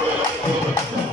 Thank you.